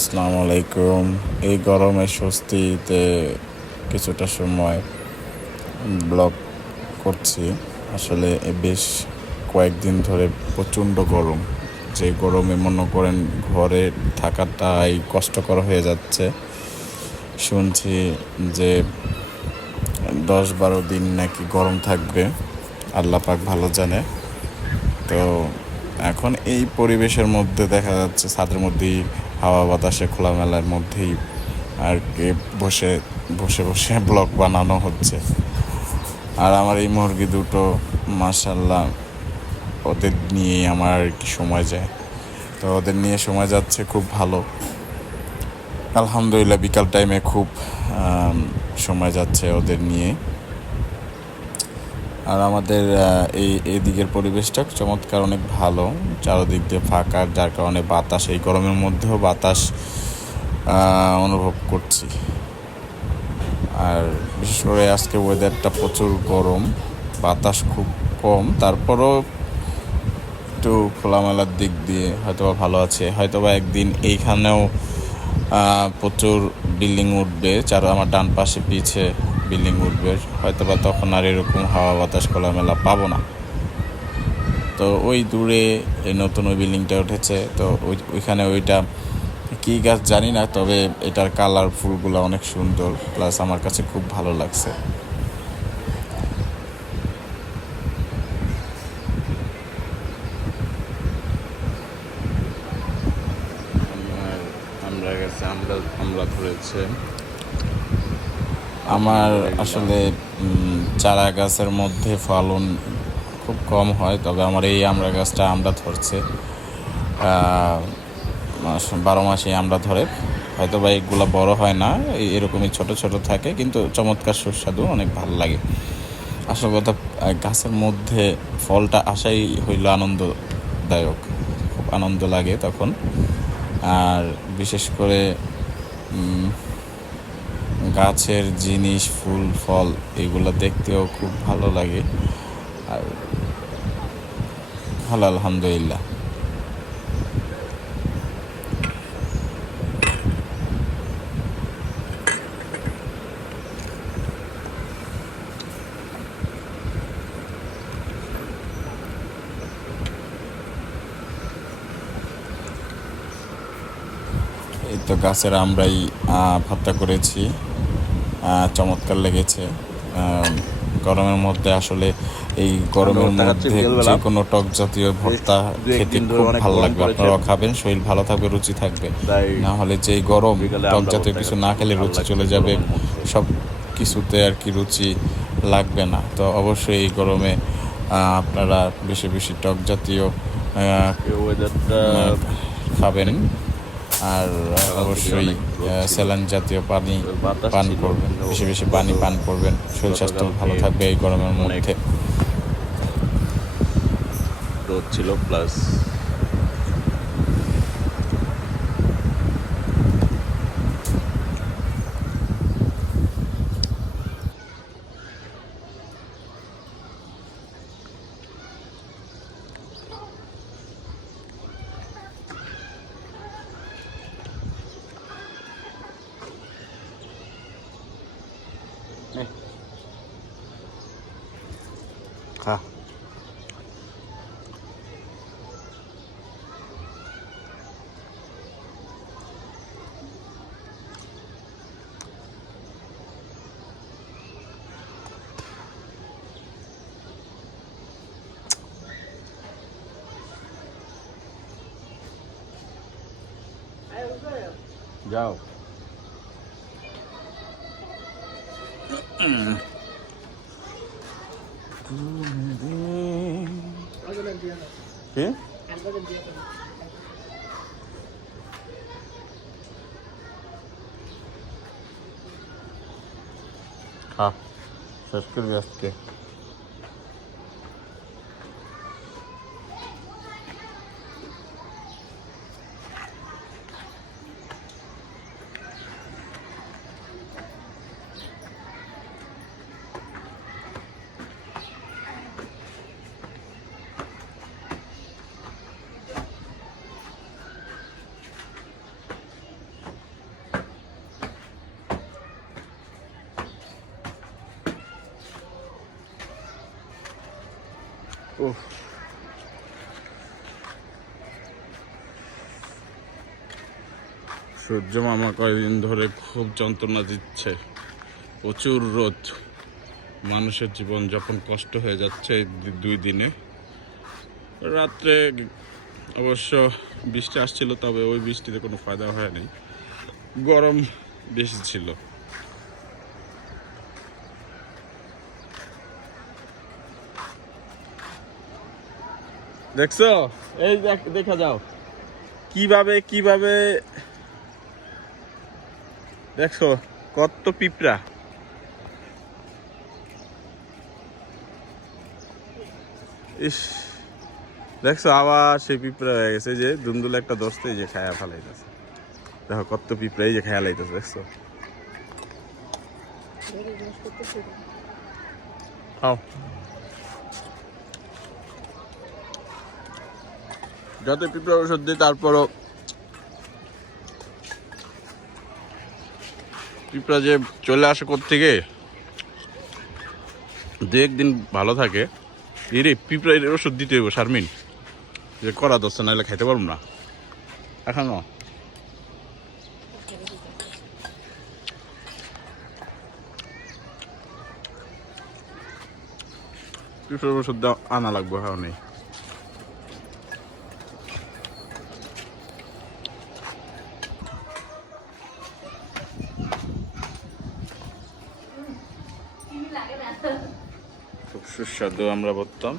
আসসালামু আলাইকুম। এই গরমে স্বস্তিতে কিছুটা সময় ব্লগ করছি। আসলে বেশ কয়েকদিন ধরে প্রচণ্ড গরম, যে গরমে মনে করেন ঘরে থাকাটাই কষ্টকর হয়ে যাচ্ছে। শুনছি যে 10-12 দিন নাকি গরম থাকবে, আল্লাহ পাক ভালো জানে। তো এখন এই পরিবেশের মধ্যে দেখা যাচ্ছে ছাদের মধ্যেই হাওয়া বাতাসে খোলামেলার মধ্যেই আর কি বসে বসে বসে ব্লগ বানানো হচ্ছে। আর আমার এই মুরগি দুটো মাশাল্লাহ, ওদের নিয়েই আমার আর কি সময় যায়। তো ওদের নিয়ে সময় যাচ্ছে খুব ভালো, আলহামদুলিল্লাহ। বিকাল টাইমে খুব সময় যাচ্ছে ওদের নিয়ে। আর আমাদের এই দিকের পরিবেশটা চমৎকার, অনেক ভালো, চারদিক দিয়ে ফাঁকা, যার কারণে বাতাস, এই গরমের মধ্যেও বাতাস অনুভব করছি। আর বিশেষ করে আজকে ওয়েদারটা প্রচুর গরম, বাতাস খুব কম, তারপরও একটু খোলামেলার দিক দিয়ে হয়তোবা ভালো আছে। হয়তোবা একদিন এইখানেও প্রচুর বিল্ডিং উঠবে, আমার ডান পাশে পিছে বিল্ডিং উঠবে, হয়তোবা তখন আর এরকম হাওয়া বাতাস খোলামেলা পাবো না। তো ওই দূরে এই নতুন ওই বিল্ডিংটা উঠেছে, তো ওইখানে ওইটা কী গাছ জানি না, তবে এটার কালার ফুলগুলো অনেক সুন্দর, প্লাস আমার কাছে খুব ভালো লাগছে। আমরা ধরেছে আমার আসলে চারা গাছের মধ্যে ফলন খুব কম হয়, তবে আমার এই আমরা গাছটা আমরা ধরছে 12 মাসে আমরা ধরে। হয়তো বা এগুলো বড় হয় না, এরকমই ছোট ছোট থাকে, কিন্তু চমৎকার সুস্বাদু, অনেক ভালো লাগে। আসল কথা, গাছের মধ্যে ফলটা আসাই হইল আনন্দদায়ক, খুব আনন্দ লাগে তখন। আর বিশেষ করে গাছের জিনিস, ফুল ফল, এগুলো দেখতেও খুব ভালো লাগে। আর ভালো, আলহামদুলিল্লাহ। এই তো গাছের আমরাই ভর্তা করেছি, চমৎকার লেগেছে। গরমের মধ্যে আসলে এই গরমের মধ্যে যে কোনো টক জাতীয় ভর্তা খেতে খুব ভালো লাগবে। আপনারাও খাবেন, শরীর ভালো থাকবে, রুচি থাকবে। না হলে যেই গরম, টক জাতীয় কিছু না খেলে রুচি চলে যাবে, সব কিছুতে আর কি রুচি লাগবে না। তো অবশ্যই এই গরমে আপনারা বেশি বেশি টক জাতীয় খাবেন, আর অবশ্যই স্যালাইন জাতীয় পানি পান করবেন, বেশি বেশি পানি পান করবেন, শরীর স্বাস্থ্য ভালো থাকবে এই গরমের মধ্যে। রোদ ছিল প্লাস খা যাও। কি খা, শেষ করবি আজকে। উফ, সূর্য মামা কয়েকদিন ধরে খুব যন্ত্রণা দিচ্ছে, প্রচুর রোদ, মানুষের জীবন যাপন কষ্ট হয়ে যাচ্ছে এই 2 দিনে। রাত্রে অবশ্য বৃষ্টি আসছিল, তবে ওই বৃষ্টিতে কোনো ফায়দা হয়নি, গরম বেশি ছিল। দেখছো, এই দেখা যাও কিভাবে কিভাবে, দেখছো কত পিঁপড়া। ইস, দেখছো আবার সেই পিঁপড়া হয়ে গেছে, যে দুন্দুল একটা দোস্ত, এই যে খায়া ফেলাইতেছে। দেখো কত পিঁপড়া, এই যে খায়া লাইতেছে, দেখছো। খাও, যত পিঁপড়া ওষুধ দিই তারপরও পিঁপড়া যে চলে আসে কোত্থেকে, 2-1 দিন ভালো থাকে। এরে পিঁপড়া ওষুধ দিতে হইব শারমিন, যে করা দোস্ত, নাহলে খাইতে পারবো না এখনো। পিঁপড়ার ওষুধ আনা লাগবে এখন। খুব সুস্বাদু আমরা বলতাম।